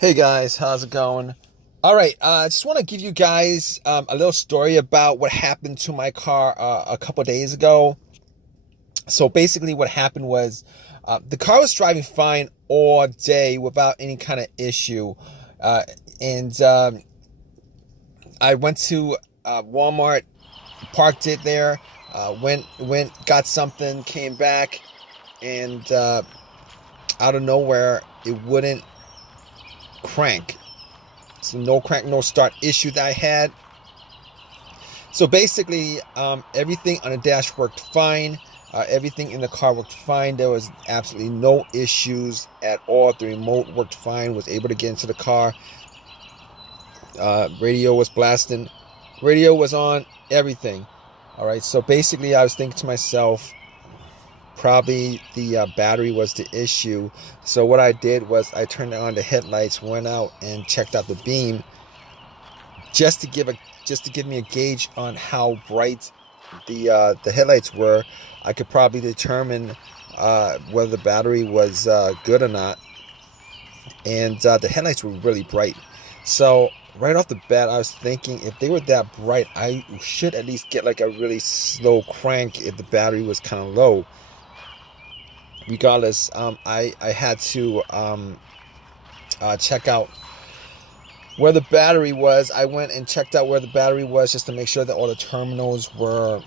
Hey guys, how's it going? All right, I just want to give you guys a little story about what happened to my car a couple days ago. So basically, what happened was the car was driving fine all day without any kind of issue, uh, and I went to Walmart, parked it there, went, got something, came back, and out of nowhere, it wouldn't crank. So no crank, no start issue that I had. So basically, everything on the dash worked fine. Everything in the car worked fine. There was absolutely no issues at all. The remote worked fine. Was able to get into the car. Radio was blasting. Radio was on. Everything. All right. So basically, I was thinking to myself, probably the battery was the issue. So what I did was I turned on the headlights, went out and checked out the beam, just to give me a gauge on how bright the headlights were. I could probably determine whether the battery was good or not. And the headlights were really bright. So right off the bat, I was thinking if they were that bright, I should at least get like a really slow crank if the battery was kind of low. Regardless, I had to check out where the battery was. I went and checked out where the battery was just to make sure that all the terminals were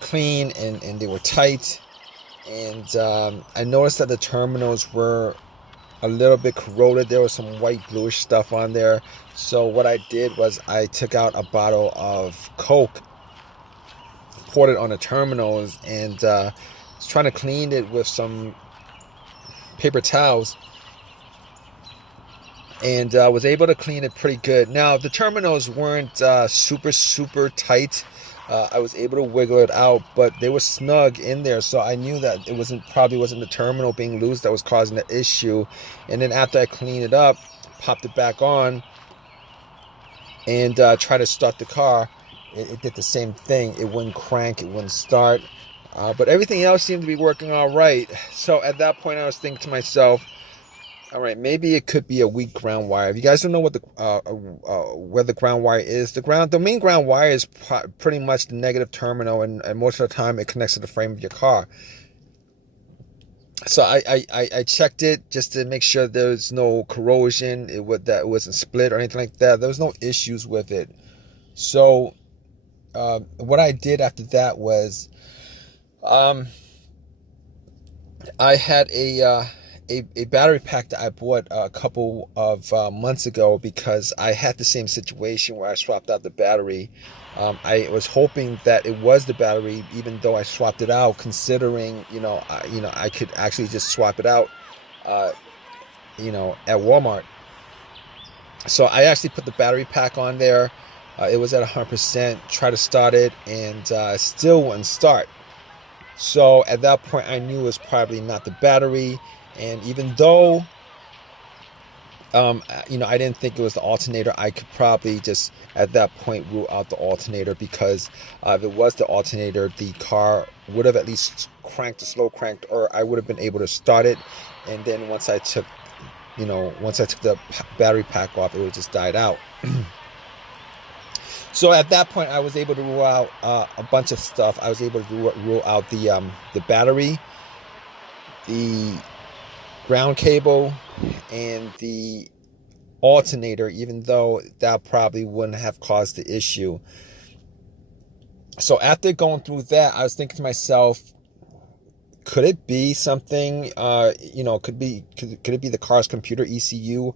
clean and they were tight. And I noticed that the terminals were a little bit corroded. There was some white bluish stuff on there. So what I did was I took out a bottle of Coke, poured it on the terminals, and was trying to clean it with some paper towels, and was able to clean it pretty good. Now the terminals weren't super tight. I was able to wiggle it out, but they were snug in there, so I knew that it probably wasn't the terminal being loose that was causing the issue. And then after I cleaned it up, popped it back on, and tried to start the car, it did the same thing. It wouldn't crank, it wouldn't start. But everything else seemed to be working all right. So at that point, I was thinking to myself, all right, maybe it could be a weak ground wire. If you guys don't know what where the ground wire is, the main ground wire is pretty much the negative terminal, and most of the time it connects to the frame of your car. So I checked it just to make sure there's no corrosion, that it wasn't split or anything like that. There was no issues with it. So what I did after that was, I had a battery pack that I bought a couple of months ago because I had the same situation where I swapped out the battery. I was hoping that it was the battery, even though I swapped it out, considering I could actually just swap it out, at Walmart. So I actually put the battery pack on there. It was at 100%. Tried to start it, and still wouldn't start. So at that point, I knew it was probably not the battery. And even though, I didn't think it was the alternator, I could probably just at that point rule out the alternator, because if it was the alternator, the car would have at least slow cranked, or I would have been able to start it. And then once I took the battery pack off, it would just died out. So at that point, I was able to rule out a bunch of stuff. I was able to rule out the battery, the ground cable, and the alternator, even though that probably wouldn't have caused the issue. So after going through that, I was thinking to myself, could it be something? Could it be the car's computer ECU?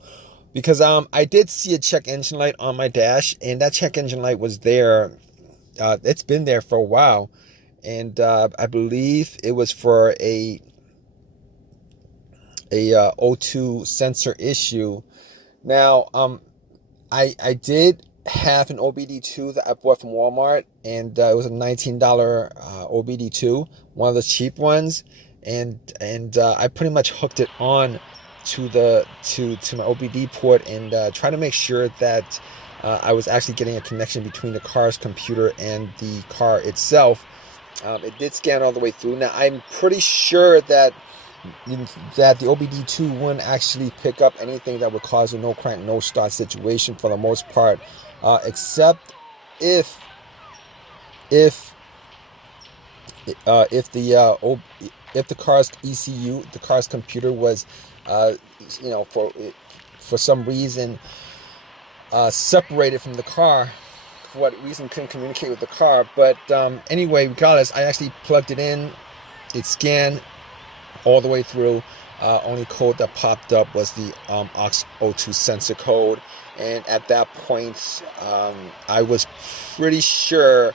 Because I did see a check engine light on my dash, and that check engine light was there. It's been there for a while, and I believe it was for a O2 sensor issue. Now, I did have an OBD2 that I bought from Walmart, and it was a $19 OBD2, one of the cheap ones, and I pretty much hooked it on to my OBD port, and try to make sure that I was actually getting a connection between the car's computer and the car itself. It did scan all the way through. Now I'm pretty sure that that the OBD2 wouldn't actually pick up anything that would cause a no crank, no start situation for the most part, except if if if the if the car's ECU, the car's computer was, uh, for some reason separated from the car. For what reason, couldn't communicate with the car. But anyway, regardless, I actually plugged it in. It scanned all the way through. Only code that popped up was the aux02 sensor code, and at that point, I was pretty sure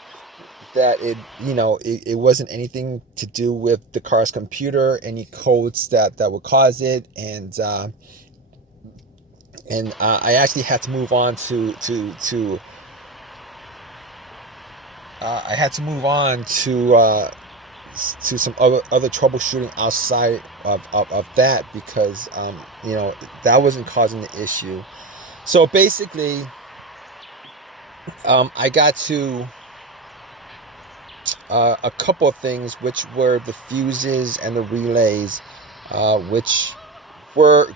that it wasn't anything to do with the car's computer, any codes that would cause it, and I actually had to move on to I had to move on to some other troubleshooting outside of that, because that wasn't causing the issue. So basically, I got to a couple of things, which were the fuses and the relays, which were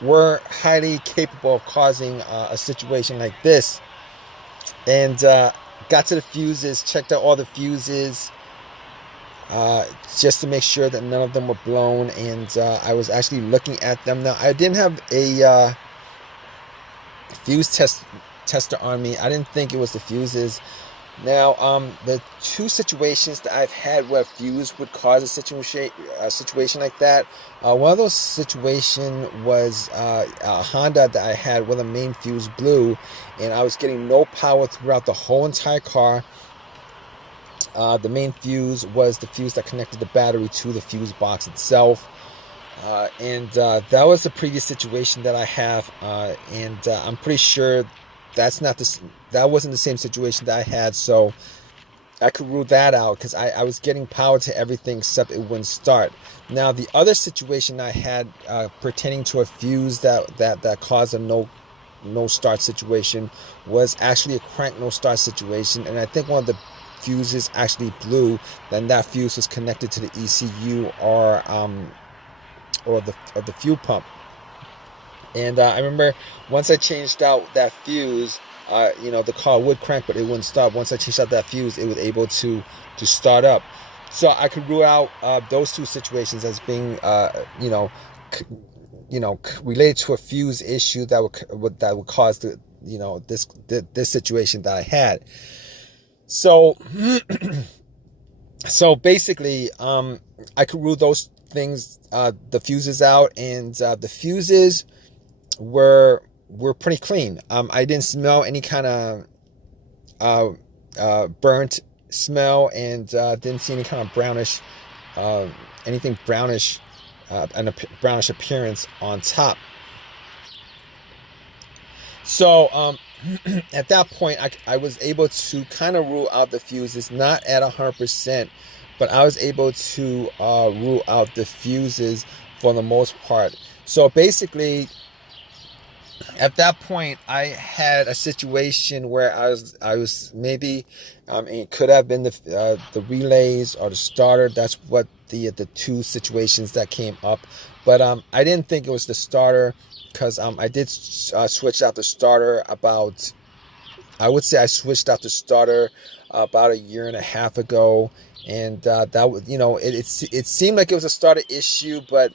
were highly capable of causing a situation like this. And got to the fuses, checked out all the fuses, just to make sure that none of them were blown. And I was actually looking at them. Now, I didn't have a fuse tester on me. I didn't think it was the fuses. Now, the two situations that I've had where a fuse would cause a situation like that, one of those situations was a Honda that I had where the main fuse blew, and I was getting no power throughout the whole entire car. The main fuse was the fuse that connected the battery to the fuse box itself. And that was the previous situation that I have, and I'm pretty sure that wasn't the same situation that I had, so I could rule that out, because I was getting power to everything except it wouldn't start. Now, the other situation I had pertaining to a fuse that caused a no start situation was actually a crank no start situation, and I think one of the fuses actually blew. Then that fuse was connected to the ECU or the fuel pump. And I remember once I changed out that fuse, the car would crank, but it wouldn't start. Once I changed out that fuse, it was able to start up. So I could rule out those two situations as being, related to a fuse issue that would cause this situation that I had. So, so basically, I could rule those things, the fuses out, and the fuses were pretty clean. I didn't smell any kind of burnt smell, and didn't see any kind of brownish, anything brownish, and a brownish appearance on top. So at that point, I was able to kind of rule out the fuses, not at 100%, but I was able to rule out the fuses for the most part. So basically, at that point, I had a situation where I was maybe, it could have been the relays or the starter. That's what the two situations that came up. But I didn't think it was the starter, because I did switch out the starter about, I would say I switched out the starter about a year and a half ago, and that was, it seemed like it was a starter issue, but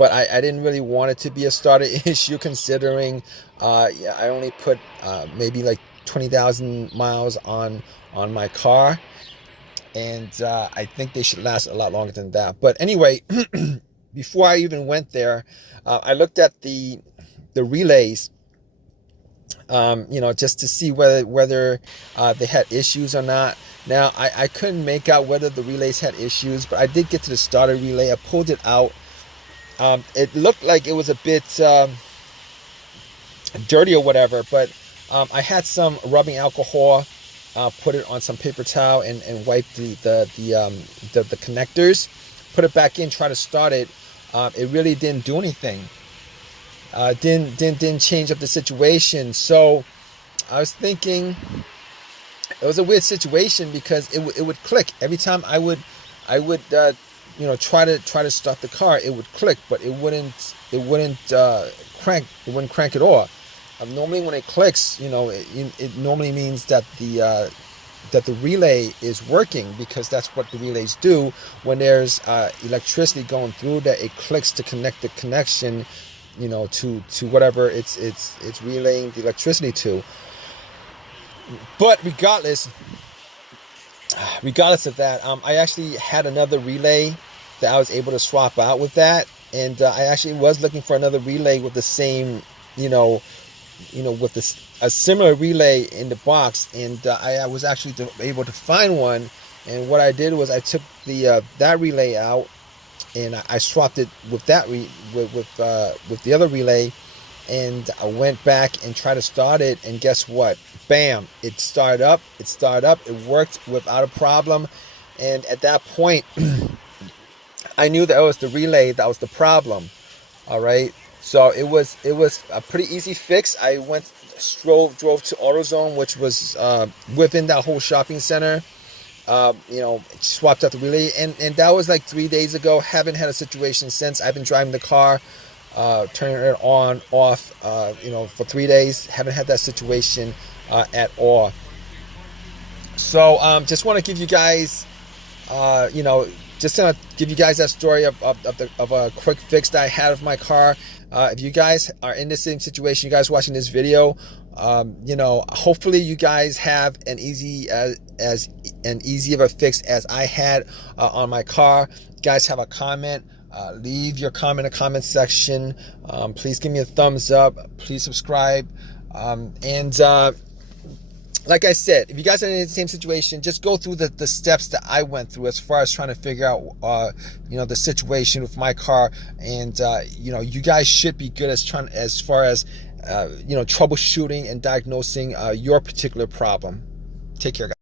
I didn't really want it to be a starter issue, considering I only put maybe like 20,000 miles on my car, and I think they should last a lot longer than that. But anyway, before I even went there, I looked at the relays, just to see whether they had issues or not. Now, I couldn't make out whether the relays had issues, but I did get to the starter relay. I pulled it out. It looked like it was a bit dirty or whatever, but I had some rubbing alcohol, put it on some paper towel, and wiped the connectors, put it back in, try to start it. It really didn't do anything. Didn't change up the situation. So I was thinking it was a weird situation, because it would click every time I would I would try to start the car. It would click, but it wouldn't crank. It wouldn't crank at all. Normally when it clicks, it normally means that the relay is working, because that's what the relays do. When there's electricity going through, that it clicks to connect the connection, to whatever it's relaying the electricity to. But regardless of that, I actually had another relay that I was able to swap out with that, and I actually was looking for another relay with the same, with a similar relay in the box, and I was actually able to find one. And what I did was I took that relay out, and I swapped it with that with the other relay, and I went back and tried to start it, and guess what? Bam! It started up. It worked without a problem, and at that point, I knew that it was the relay that was the problem. All right. So it was a pretty easy fix. I drove to AutoZone, which was within that whole shopping center. Swapped out the relay, and that was like 3 days ago. Haven't had a situation since. I've been driving the car, turning it on, off, for 3 days. Haven't had that situation at all. So just want to give you guys, just to give you guys that story of a quick fix that I had of my car. If you guys are in the same situation, you guys watching this video, hopefully you guys have as easy of a fix as I had on my car. You guys have a comment, leave your comment in the comment section. Please give me a thumbs up. Please subscribe. Like I said, if you guys are in the same situation, just go through the steps that I went through as far as trying to figure out, the situation with my car. And, you guys should be good as far as troubleshooting and diagnosing your particular problem. Take care, guys.